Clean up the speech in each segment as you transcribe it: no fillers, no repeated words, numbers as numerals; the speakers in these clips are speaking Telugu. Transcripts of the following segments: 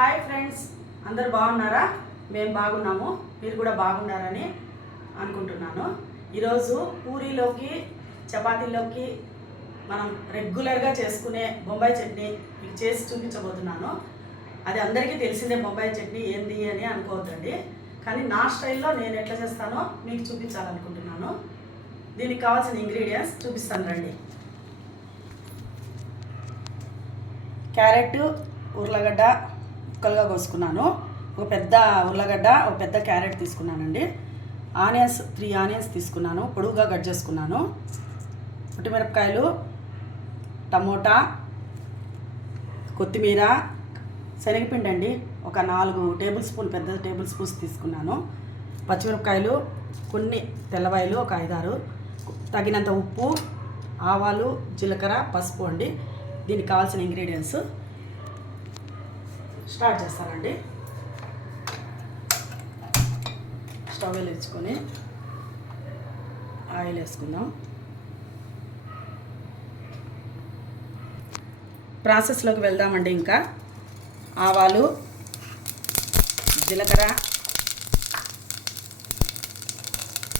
హాయ్ ఫ్రెండ్స్, అందరు బాగున్నారా? మేము బాగున్నాము, మీరు కూడా బాగున్నారని అనుకుంటున్నాను. ఈరోజు పూరీలోకి చపాతీలోకి మనం రెగ్యులర్గా చేసుకునే బొంబాయి చట్నీ మీకు చేసి చూపించబోతున్నాను. అది అందరికీ తెలిసిందే, బొంబాయి చట్నీ ఏంది అని అనుకోవద్దండి. కానీ నా స్టైల్లో నేను ఎట్లా చేస్తానో మీకు చూపించాలనుకుంటున్నాను. దీనికి కావాల్సిన ఇంగ్రీడియంట్స్ చూపిస్తాను రండి. క్యారెట్, ఉర్లగడ్డ ముక్కలుగా కోసుకున్నాను. ఒక పెద్ద ఉర్లగడ్డ, ఒక పెద్ద క్యారెట్ తీసుకున్నానండి. ఆనియన్స్ 3 ఆనియన్స్ తీసుకున్నాను, పొడుగుగా కట్ చేసుకున్నాను. పుట్టిమిరపకాయలు, టమోటా, కొత్తిమీర, శనగపిండి అండి ఒక 4 టేబుల్ స్పూన్, పెద్ద టేబుల్ స్పూన్స్ తీసుకున్నాను. పచ్చిమిరపకాయలు, కొన్ని తెల్లవాయలు ఒక 5-6, తగినంత ఉప్పు, ఆవాలు, జీలకర్ర, పసుపు అండి. దీనికి కావాల్సిన ఇంగ్రీడియంట్స్ స్టార్ట్ చేస్తానండి. స్టవ్ వెలిగించుకొని ఆయిల్ వేసుకుందాం. ప్రాసెస్లోకి వెళ్దామండి. ఇంకా ఆవాలు, జీలకర్ర,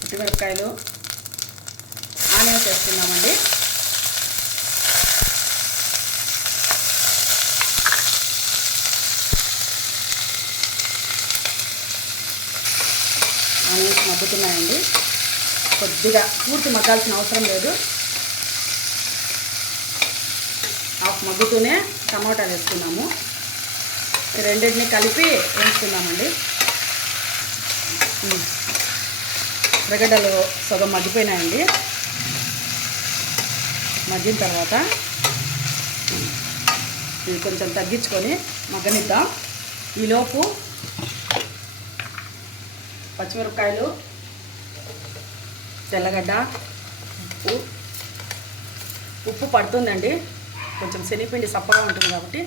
పచ్చిమిరపకాయలు, ఆనియన్స్ వేసుకుందామండి. ఆనియన్స్ మగ్గుతున్నాయండి. కొద్దిగా పూర్తి మగ్గాల్సిన అవసరం లేదు. హాఫ్ మగ్గుతూనే టమాటా వేసుకున్నాము. ఈ రెండింటిని కలిపి వేసుకుందామండి. ఉర్లగడ్డలు సగం మగ్గిపోయినాయండి. మగ్గిన తర్వాత ఇది కొంచెం తగ్గించుకొని మగ్గనిద్దాం. ఈలోపు పచ్చిమిరపకాయలు, తెల్లగడ్డ, ఉప్పు పడుతుందండి. కొంచెం శనగపిండి సప్పగా ఉంటుంది కాబట్టి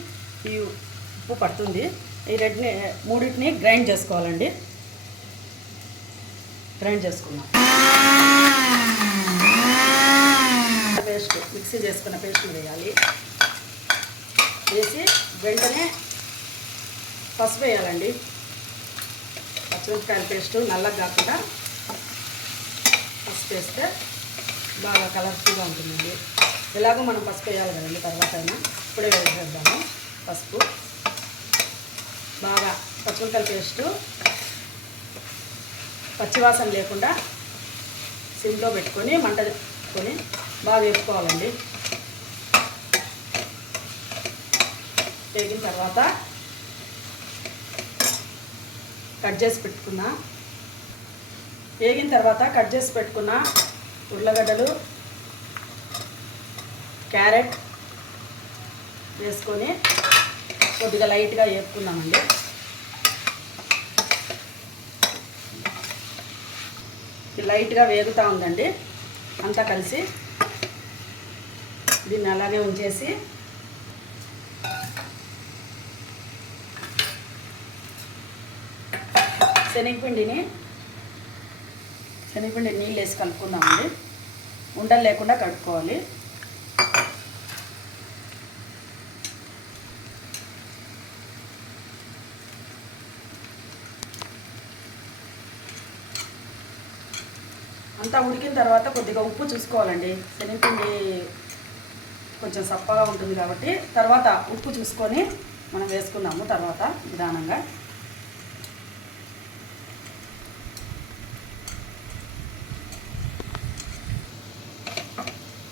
ఈ ఉప్పు పడుతుంది. ఈ మూడింటిని గ్రైండ్ చేసుకోవాలండి. గ్రైండ్ చేసుకుందాం. పేస్ట్, మిక్సీ చేసుకున్న పేస్ట్ వేయాలి. వేసి వెంటనే పసుపు వేయాలండి. పచ్చిమిరపకాయల పేస్టు నల్లగా కాకుండా పసుపు వేస్తే బాగా కలర్ఫుల్గా ఉంటుందండి. ఎలాగో మనం పసుపు వేయాలి కదండి, తర్వాత అయినా ఇప్పుడే వేసేద్దాము. పసుపు బాగా పచ్చిమిరపకాయల పేస్టు పచ్చివాసన లేకుండా సిమ్లో పెట్టుకొని మంట పెట్టుకొని బాగా వేపుకోవాలండి. వేగిన తర్వాత కట్ చేసి పెట్టుకున్న ఉర్లగడ్డలు, క్యారెట్ వేసుకొని కొద్దిగా లైట్గా వేపుకుందామండి. లైట్గా వేగుతూ ఉందండి. అంతా కలిసి దీన్ని అలాగే ఉంచేసి శనగపిండి నీళ్ళు వేసి కలుపుకుందామండి. ఉండలు లేకుండా కలుపుకోవాలి. అంతా ఉడికిన తర్వాత కొద్దిగా ఉప్పు చూసుకోవాలండి. శనగపిండి కొంచెం సప్పగా ఉంటుంది కాబట్టి తర్వాత ఉప్పు చూసుకొని మనం వేసుకుందాము. తర్వాత నిదానంగా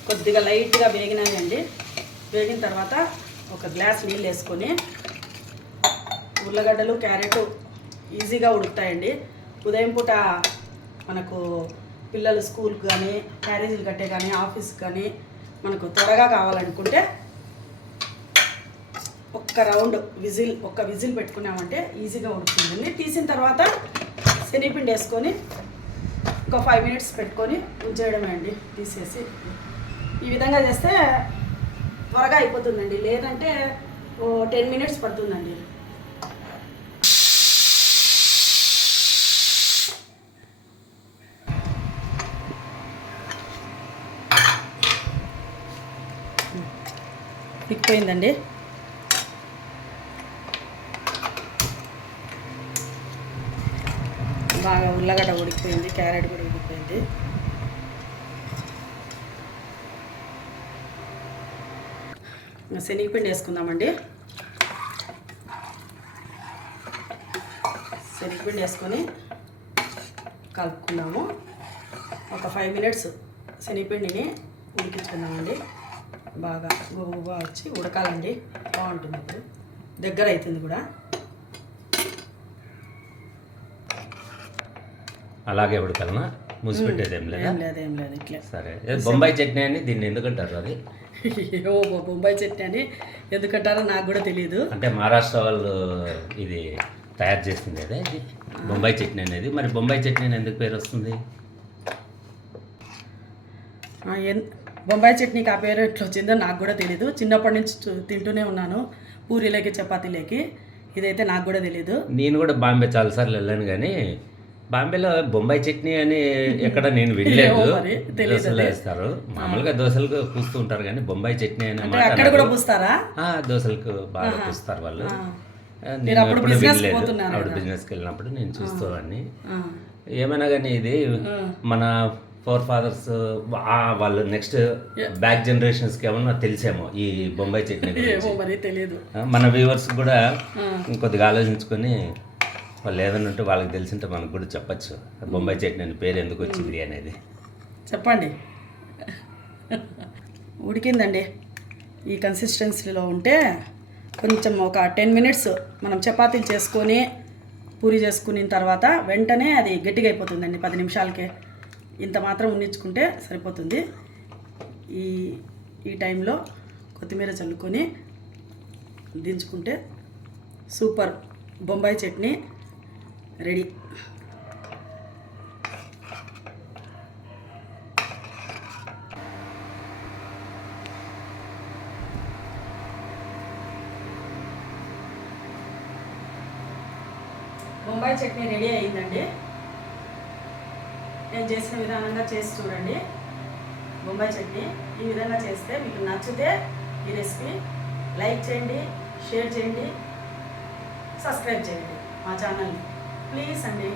కొద్దిగా లైట్గా వేగినాయండి. వేగిన తర్వాత ఒక గ్లాస్ నీళ్ళు వేసుకొని, ఉర్లగడ్డలు, క్యారెట్ ఈజీగా ఉడుకుతాయండి. ఉదయం పూట మనకు పిల్లలు స్కూల్కి కానీ, క్యారేజీలు కట్టే కానీ, ఆఫీస్కి కానీ మనకు త్వరగా కావాలనుకుంటే ఒక్క విజిల్ పెట్టుకున్నామంటే ఈజీగా ఉడుకుతుందండి. తీసిన తర్వాత శనగపిండి వేసుకొని ఒక 5 మినిట్స్ పెట్టుకొని ఉంచేయడమే అండి. తీసేసి ఈ విధంగా చేస్తే త్వరగా అయిపోతుందండి. లేదంటే 10 మినిట్స్ పడుతుందండి. తిక్కిపోయిందండి. బాగా ఉల్లగడ్డ ఉడికిపోయింది, క్యారెట్ కూడా ఉడికిపోయింది. శనగపిండి వేసుకుందామండి. శనగపిండి వేసుకొని కలుపుకుందాము. ఒక 5 మినిట్స్ శనగపిండిని ఉడికించుకుందామండి. బాగా గుబుగా వచ్చి ఉడకాలండి, బాగుంటుంది. ఇప్పుడు దగ్గర అవుతుంది కూడా. అలాగే ఉడకాలనా? మూసిపెట్టేది ఏం లేదా? ఏం లేదు ఇట్లా. సరే. బొంబాయి చట్నీ అని దీన్ని ఎందుకంటారు? అది బొంబాయి చట్నీ అని ఎందుకంటారో నాకు కూడా తెలియదు. అంటే మహారాష్ట్ర వాళ్ళు ఇది తయారు చేసింది అదే బొంబాయి చట్నీ అనేది. మరి బొంబాయి చట్నీ అని ఎందుకు పేరు వస్తుంది? బొంబాయి చట్నీకి ఆ పేరు ఎట్లా వచ్చిందో నాకు కూడా తెలీదు. చిన్నప్పటి నుంచి తింటూనే ఉన్నాను, పూరీలోకి చపాతీలోకి. ఇదైతే నాకు కూడా తెలీదు. నేను కూడా బాంబే చాలాసార్లు వెళ్ళాను, కానీ బాంబేలో బొంబాయి చట్నీ అని ఎక్కడ నేను వినలేదు. దోశలు వేస్తారు, మామూలుగా దోశలకు పూస్తూ ఉంటారు, కానీ బొంబాయి చట్నీ అని అక్కడ కూడా పూస్తారా? దోశలకు బాగా పూస్తారు వాళ్ళు. నేను ఎప్పుడు వినలేదు. ఆవిడ బిజినెస్కి వెళ్ళినప్పుడు నేను చూస్తాను. ఏమైనా కానీ ఇది మన ఫోర్ ఫాదర్స్ వాళ్ళు నెక్స్ట్ బ్యాక్ జనరేషన్స్కి ఏమన్నా తెలిసేమో ఈ బొంబాయి చట్నీ తెలియదు. మన వ్యూవర్స్ కూడా కొద్దిగా ఆలోచించుకొని వాళ్ళు ఏదైనా ఉంటే వాళ్ళకి తెలిసింటే మనకు కూడా చెప్పచ్చు, బొంబాయి చట్నీ అని పేరు ఎందుకు వచ్చింది అనేది. చెప్పండి. ఉడికిందండి. ఈ కన్సిస్టెన్సీలో ఉంటే కొంచెం ఒక 10 మినిట్స్ మనం చపాతీలు చేసుకొని పూరి చేసుకున్న తర్వాత వెంటనే అది గట్టిగా అయిపోతుందండి. 10 నిమిషాలకే ఇంత మాత్రం ఉన్నించుకుంటే సరిపోతుంది. ఈ టైంలో కొత్తిమీర చల్లుకొని దించుకుంటే super Bombay chutney ready. Bombay chutney ready అయ్యిందండి. నేను చేసిన విధానంగా చేసి చూడండి. బొంబాయి చట్నీ ఈ విధంగా చేస్తే మీకు నచ్చితే ఈ రెసిపీ లైక్ చేయండి, షేర్ చేయండి, సబ్స్క్రైబ్ చేయండి మా ఛానల్ని ప్లీజ్ అండి.